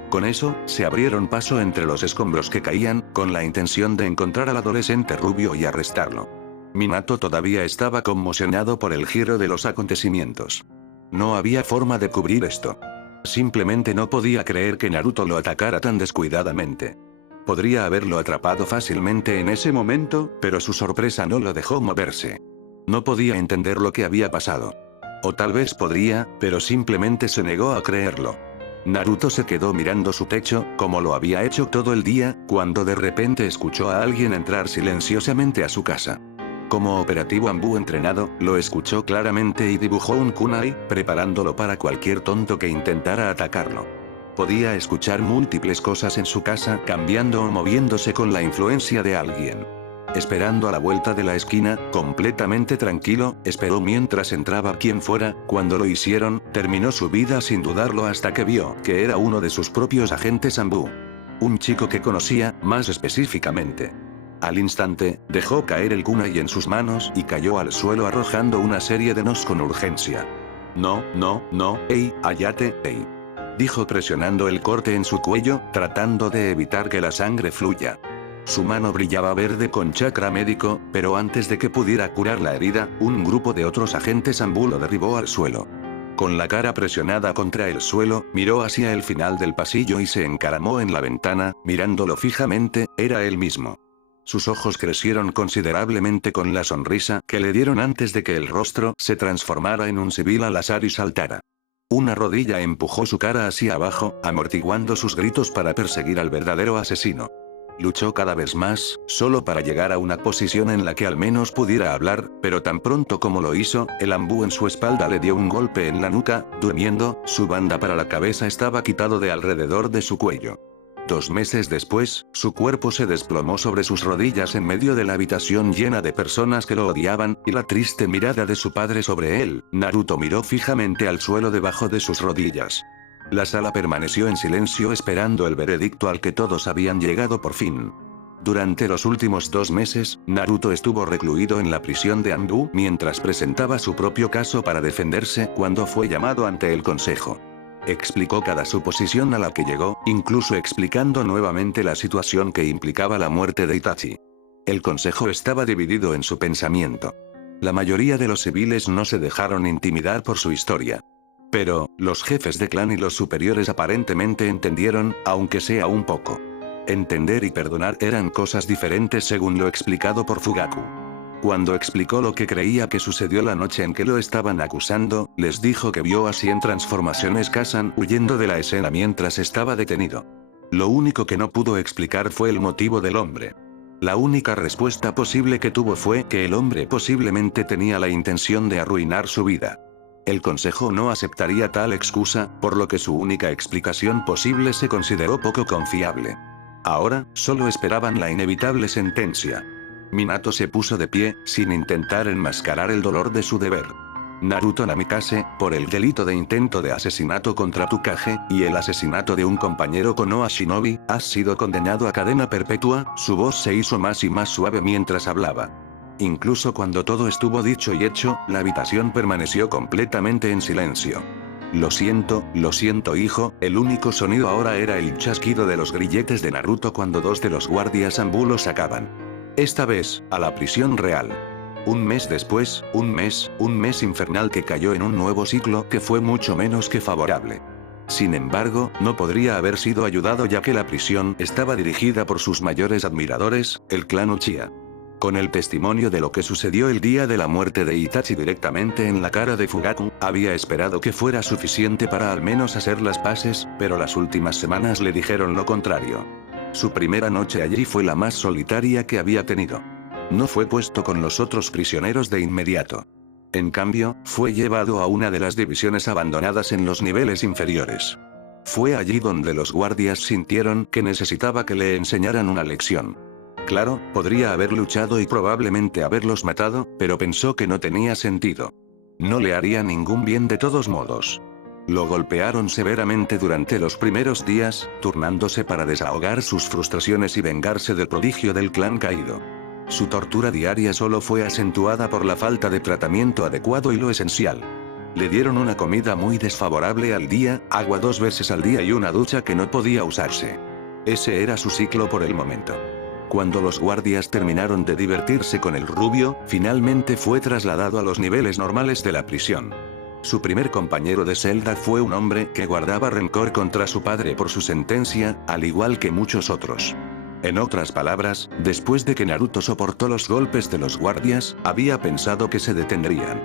Con eso, se abrieron paso entre los escombros que caían, con la intención de encontrar al adolescente rubio y arrestarlo. Minato todavía estaba conmocionado por el giro de los acontecimientos. No había forma de cubrir esto. Simplemente no podía creer que Naruto lo atacara tan descuidadamente. Podría haberlo atrapado fácilmente en ese momento, pero su sorpresa no lo dejó moverse. No podía entender lo que había pasado. O tal vez podría, pero simplemente se negó a creerlo. Naruto se quedó mirando su techo, como lo había hecho todo el día, cuando de repente escuchó a alguien entrar silenciosamente a su casa. Como operativo Anbu entrenado, lo escuchó claramente y dibujó un kunai, preparándolo para cualquier tonto que intentara atacarlo. Podía escuchar múltiples cosas en su casa, cambiando o moviéndose con la influencia de alguien. Esperando a la vuelta de la esquina, completamente tranquilo, esperó mientras entraba quien fuera. Cuando lo hicieron, terminó su vida sin dudarlo hasta que vio que era uno de sus propios agentes Anbu. Un chico que conocía, más específicamente. Al instante, dejó caer el kunai en sus manos y cayó al suelo arrojando una serie de nos con urgencia. No, no, no, ey, Hayate, ey. Dijo presionando el corte en su cuello, tratando de evitar que la sangre fluya. Su mano brillaba verde con chakra médico, pero antes de que pudiera curar la herida, un grupo de otros agentes Anbu lo derribó al suelo. Con la cara presionada contra el suelo, miró hacia el final del pasillo y se encaramó en la ventana, mirándolo fijamente, era él mismo. Sus ojos crecieron considerablemente con la sonrisa que le dieron antes de que el rostro se transformara en un civil al azar y saltara. Una rodilla empujó su cara hacia abajo, amortiguando sus gritos para perseguir al verdadero asesino. Luchó cada vez más, solo para llegar a una posición en la que al menos pudiera hablar, pero tan pronto como lo hizo, el Anbu en su espalda le dio un golpe en la nuca, durmiendo, su banda para la cabeza estaba quitado de alrededor de su cuello. 2 meses después, su cuerpo se desplomó sobre sus rodillas en medio de la habitación llena de personas que lo odiaban, y la triste mirada de su padre sobre él. Naruto miró fijamente al suelo debajo de sus rodillas. La sala permaneció en silencio esperando el veredicto al que todos habían llegado por fin. Durante los últimos 2 meses, Naruto estuvo recluido en la prisión de Anbu mientras presentaba su propio caso para defenderse cuando fue llamado ante el consejo. Explicó cada suposición a la que llegó, incluso explicando nuevamente la situación que implicaba la muerte de Itachi. El consejo estaba dividido en su pensamiento. La mayoría de los civiles no se dejaron intimidar por su historia. Pero, los jefes de clan y los superiores aparentemente entendieron, aunque sea un poco. Entender y perdonar eran cosas diferentes según lo explicado por Fugaku. Cuando explicó lo que creía que sucedió la noche en que lo estaban acusando, les dijo que vio a 100 transformaciones Kazan huyendo de la escena mientras estaba detenido. Lo único que no pudo explicar fue el motivo del hombre. La única respuesta posible que tuvo fue que el hombre posiblemente tenía la intención de arruinar su vida. El consejo no aceptaría tal excusa, por lo que su única explicación posible se consideró poco confiable. Ahora, solo esperaban la inevitable sentencia. Minato se puso de pie, sin intentar enmascarar el dolor de su deber. Naruto Namikaze, por el delito de intento de asesinato contra tu Kage, y el asesinato de un compañero Konoha Shinobi, has sido condenado a cadena perpetua. Su voz se hizo más y más suave mientras hablaba. Incluso cuando todo estuvo dicho y hecho, la habitación permaneció completamente en silencio. Lo siento hijo. El único sonido ahora era el chasquido de los grilletes de Naruto cuando dos de los guardias Anbu lo sacaban. Esta vez, a la prisión real. Un mes después, un mes infernal que cayó en un nuevo ciclo que fue mucho menos que favorable. Sin embargo, no podría haber sido ayudado ya que la prisión estaba dirigida por sus mayores admiradores, el clan Uchiha. Con el testimonio de lo que sucedió el día de la muerte de Itachi directamente en la cara de Fugaku, había esperado que fuera suficiente para al menos hacer las paces, pero las últimas semanas le dijeron lo contrario. Su primera noche allí fue la más solitaria que había tenido. No fue puesto con los otros prisioneros de inmediato. En cambio, fue llevado a una de las divisiones abandonadas en los niveles inferiores. Fue allí donde los guardias sintieron que necesitaba que le enseñaran una lección. Claro, podría haber luchado y probablemente haberlos matado, pero pensó que no tenía sentido. No le haría ningún bien de todos modos. Lo golpearon severamente durante los primeros días, turnándose para desahogar sus frustraciones y vengarse del prodigio del clan caído. Su tortura diaria solo fue acentuada por la falta de tratamiento adecuado y lo esencial. Le dieron una comida muy desfavorable al día, agua 2 veces al día y una ducha que no podía usarse. Ese era su ciclo por el momento. Cuando los guardias terminaron de divertirse con el rubio, finalmente fue trasladado a los niveles normales de la prisión. Su primer compañero de celda fue un hombre que guardaba rencor contra su padre por su sentencia, al igual que muchos otros. En otras palabras, después de que Naruto soportó los golpes de los guardias, había pensado que se detendrían.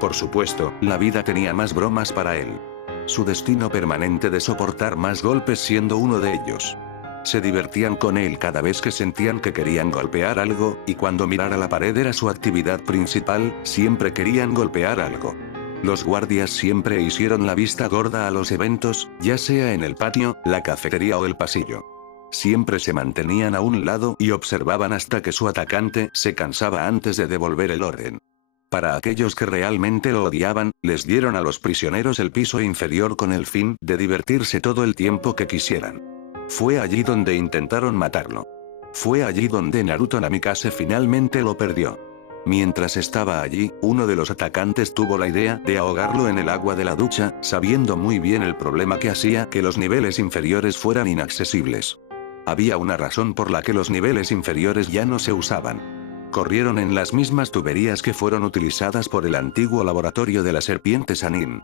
Por supuesto, la vida tenía más bromas para él. Su destino permanente de soportar más golpes siendo uno de ellos. Se divertían con él cada vez que sentían que querían golpear algo, y cuando mirar a la pared era su actividad principal, siempre querían golpear algo. Los guardias siempre hicieron la vista gorda a los eventos, ya sea en el patio, la cafetería o el pasillo. Siempre se mantenían a un lado y observaban hasta que su atacante se cansaba antes de devolver el orden. Para aquellos que realmente lo odiaban, les dieron a los prisioneros el piso inferior con el fin de divertirse todo el tiempo que quisieran. Fue allí donde intentaron matarlo. Fue allí donde Naruto Namikaze finalmente lo perdió. Mientras estaba allí, uno de los atacantes tuvo la idea de ahogarlo en el agua de la ducha, sabiendo muy bien el problema que hacía que los niveles inferiores fueran inaccesibles. Había una razón por la que los niveles inferiores ya no se usaban. Corrieron en las mismas tuberías que fueron utilizadas por el antiguo laboratorio de la serpiente Sannin.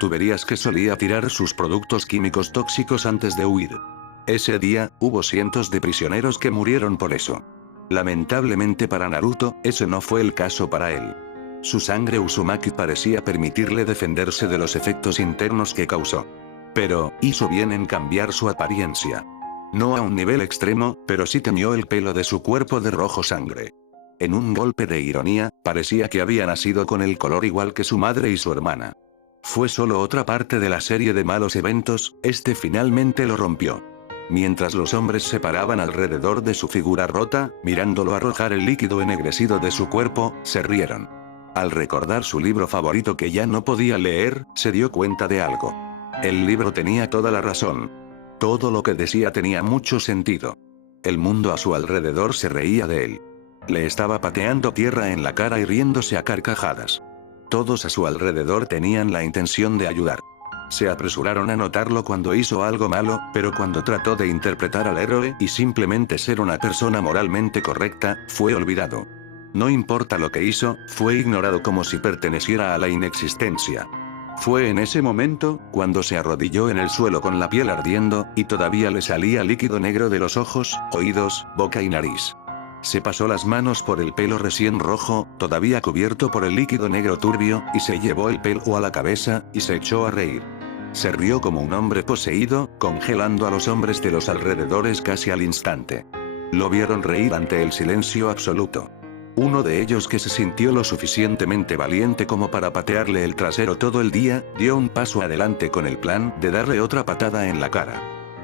Tuberías que solía tirar sus productos químicos tóxicos antes de huir. Ese día, hubo cientos de prisioneros que murieron por eso. Lamentablemente para Naruto, ese no fue el caso para él. Su sangre Uzumaki parecía permitirle defenderse de los efectos internos que causó. Pero, hizo bien en cambiar su apariencia. No a un nivel extremo, pero sí teñió el pelo de su cuerpo de rojo sangre. En un golpe de ironía, parecía que había nacido con el color igual que su madre y su hermana. Fue solo otra parte de la serie de malos eventos, este finalmente lo rompió. Mientras los hombres se paraban alrededor de su figura rota, mirándolo arrojar el líquido ennegrecido de su cuerpo, se rieron. Al recordar su libro favorito que ya no podía leer, se dio cuenta de algo. El libro tenía toda la razón. Todo lo que decía tenía mucho sentido. El mundo a su alrededor se reía de él. Le estaba pateando tierra en la cara y riéndose a carcajadas. Todos a su alrededor tenían la intención de ayudar. Se apresuraron a notarlo cuando hizo algo malo, pero cuando trató de interpretar al héroe y simplemente ser una persona moralmente correcta, fue olvidado. No importa lo que hizo, fue ignorado como si perteneciera a la inexistencia. Fue en ese momento, cuando se arrodilló en el suelo con la piel ardiendo, y todavía le salía líquido negro de los ojos, oídos, boca y nariz. Se pasó las manos por el pelo recién rojo, todavía cubierto por el líquido negro turbio, y se llevó el pelo a la cabeza, y se echó a reír. Se rió como un hombre poseído, congelando a los hombres de los alrededores casi al instante. Lo vieron reír ante el silencio absoluto. Uno de ellos, que se sintió lo suficientemente valiente como para patearle el trasero todo el día, dio un paso adelante con el plan de darle otra patada en la cara.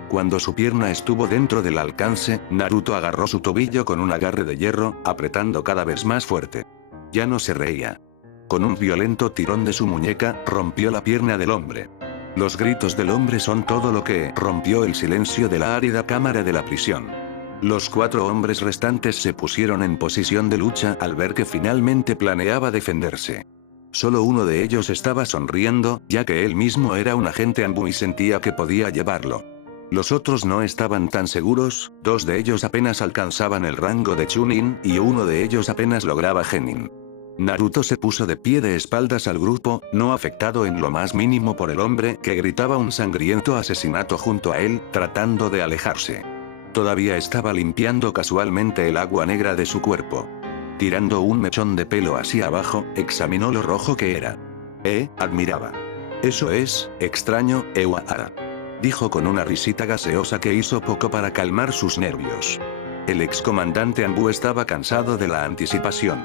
Cuando su pierna estuvo dentro del alcance, Naruto agarró su tobillo con un agarre de hierro, apretando cada vez más fuerte. Ya no se reía. Con un violento tirón de su muñeca, rompió la pierna del hombre. Los gritos del hombre son todo lo que rompió el silencio de la árida cámara de la prisión. Los 4 hombres restantes se pusieron en posición de lucha al ver que finalmente planeaba defenderse. Solo uno de ellos estaba sonriendo, ya que él mismo era un agente ANBU y sentía que podía llevarlo. Los otros no estaban tan seguros, 2 de ellos apenas alcanzaban el rango de Chunin, y uno de ellos apenas lograba Genin. Naruto se puso de pie de espaldas al grupo, no afectado en lo más mínimo por el hombre que gritaba un sangriento asesinato junto a él, tratando de alejarse. Todavía estaba limpiando casualmente el agua negra de su cuerpo. Tirando un mechón de pelo hacia abajo, examinó lo rojo que era. Admiraba. Eso es, extraño, Ewahara. Dijo con una risita gaseosa que hizo poco para calmar sus nervios. El excomandante ANBU estaba cansado de la anticipación.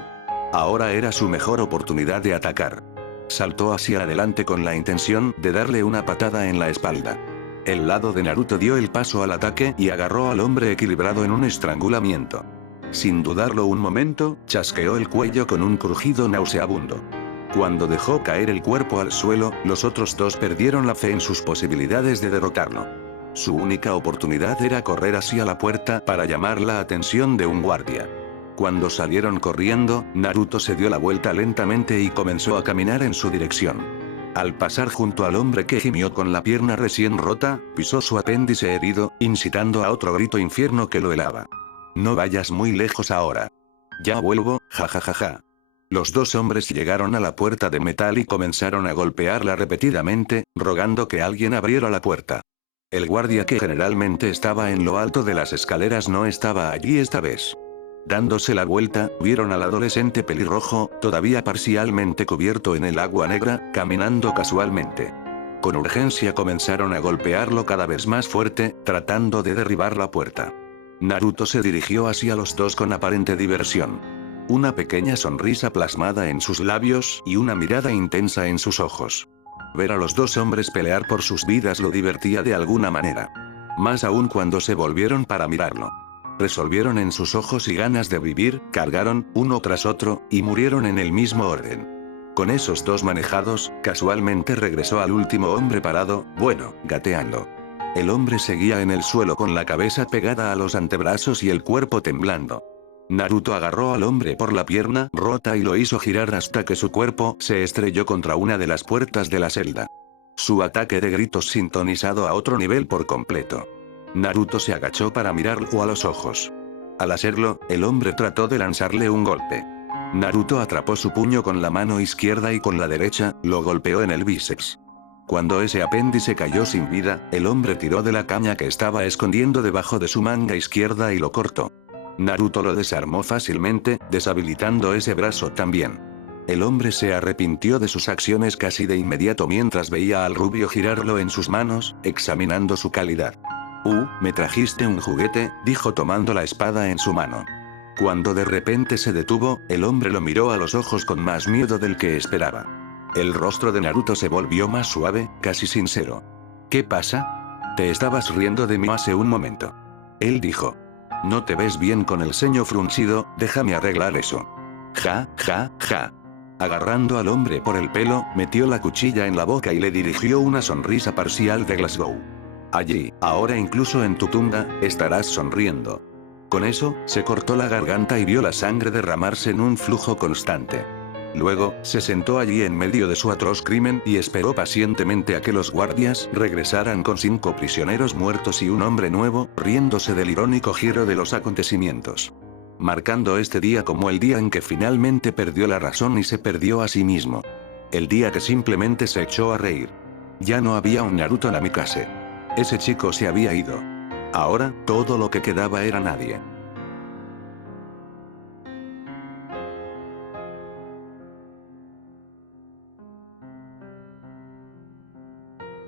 Ahora era su mejor oportunidad de atacar. Saltó hacia adelante con la intención de darle una patada en la espalda. El lado de Naruto dio el paso al ataque y agarró al hombre equilibrado en un estrangulamiento. Sin dudarlo un momento, chasqueó el cuello con un crujido nauseabundo. Cuando dejó caer el cuerpo al suelo, los otros 2 perdieron la fe en sus posibilidades de derrotarlo. Su única oportunidad era correr hacia la puerta para llamar la atención de un guardia. Cuando salieron corriendo, Naruto se dio la vuelta lentamente y comenzó a caminar en su dirección. Al pasar junto al hombre que gimió con la pierna recién rota, pisó su apéndice herido, incitando a otro grito infierno que lo helaba. No vayas muy lejos ahora. Ya vuelvo, jajajaja. Los 2 hombres llegaron a la puerta de metal y comenzaron a golpearla repetidamente, rogando que alguien abriera la puerta. El guardia, que generalmente estaba en lo alto de las escaleras, no estaba allí esta vez. Dándose la vuelta, vieron al adolescente pelirrojo, todavía parcialmente cubierto en el agua negra, caminando casualmente. Con urgencia comenzaron a golpearlo cada vez más fuerte, tratando de derribar la puerta. Naruto se dirigió hacia los 2 con aparente diversión. Una pequeña sonrisa plasmada en sus labios y una mirada intensa en sus ojos. Ver a los 2 hombres pelear por sus vidas lo divertía de alguna manera. Más aún cuando se volvieron para mirarlo. Resolvieron en sus ojos y ganas de vivir, cargaron, uno tras otro, y murieron en el mismo orden. Con esos 2 manejados, casualmente regresó al último hombre parado, bueno, gateando. El hombre seguía en el suelo con la cabeza pegada a los antebrazos y el cuerpo temblando. Naruto agarró al hombre por la pierna rota y lo hizo girar hasta que su cuerpo se estrelló contra una de las puertas de la celda. Su ataque de gritos sintonizado a otro nivel por completo. Naruto se agachó para mirarlo a los ojos. Al hacerlo, el hombre trató de lanzarle un golpe. Naruto atrapó su puño con la mano izquierda y con la derecha, lo golpeó en el bíceps. Cuando ese apéndice cayó sin vida, el hombre tiró de la caña que estaba escondiendo debajo de su manga izquierda y lo cortó. Naruto lo desarmó fácilmente, deshabilitando ese brazo también. El hombre se arrepintió de sus acciones casi de inmediato mientras veía al rubio girarlo en sus manos, examinando su calidad. Me trajiste un juguete, dijo tomando la espada en su mano. Cuando de repente se detuvo, el hombre lo miró a los ojos con más miedo del que esperaba. El rostro de Naruto se volvió más suave, casi sincero. ¿Qué pasa? Te estabas riendo de mí hace un momento. Él dijo. No te ves bien con el ceño fruncido, déjame arreglar eso. Ja, ja, ja. Agarrando al hombre por el pelo, metió la cuchilla en la boca y le dirigió una sonrisa parcial de Glasgow. Allí, ahora incluso en tu tumba, estarás sonriendo. Con eso, se cortó la garganta y vio la sangre derramarse en un flujo constante. Luego, se sentó allí en medio de su atroz crimen y esperó pacientemente a que los guardias regresaran con 5 prisioneros muertos y un hombre nuevo, riéndose del irónico giro de los acontecimientos. Marcando este día como el día en que finalmente perdió la razón y se perdió a sí mismo. El día que simplemente se echó a reír. Ya no había un Naruto Namikaze. Ese chico se había ido. Ahora, todo lo que quedaba era nadie.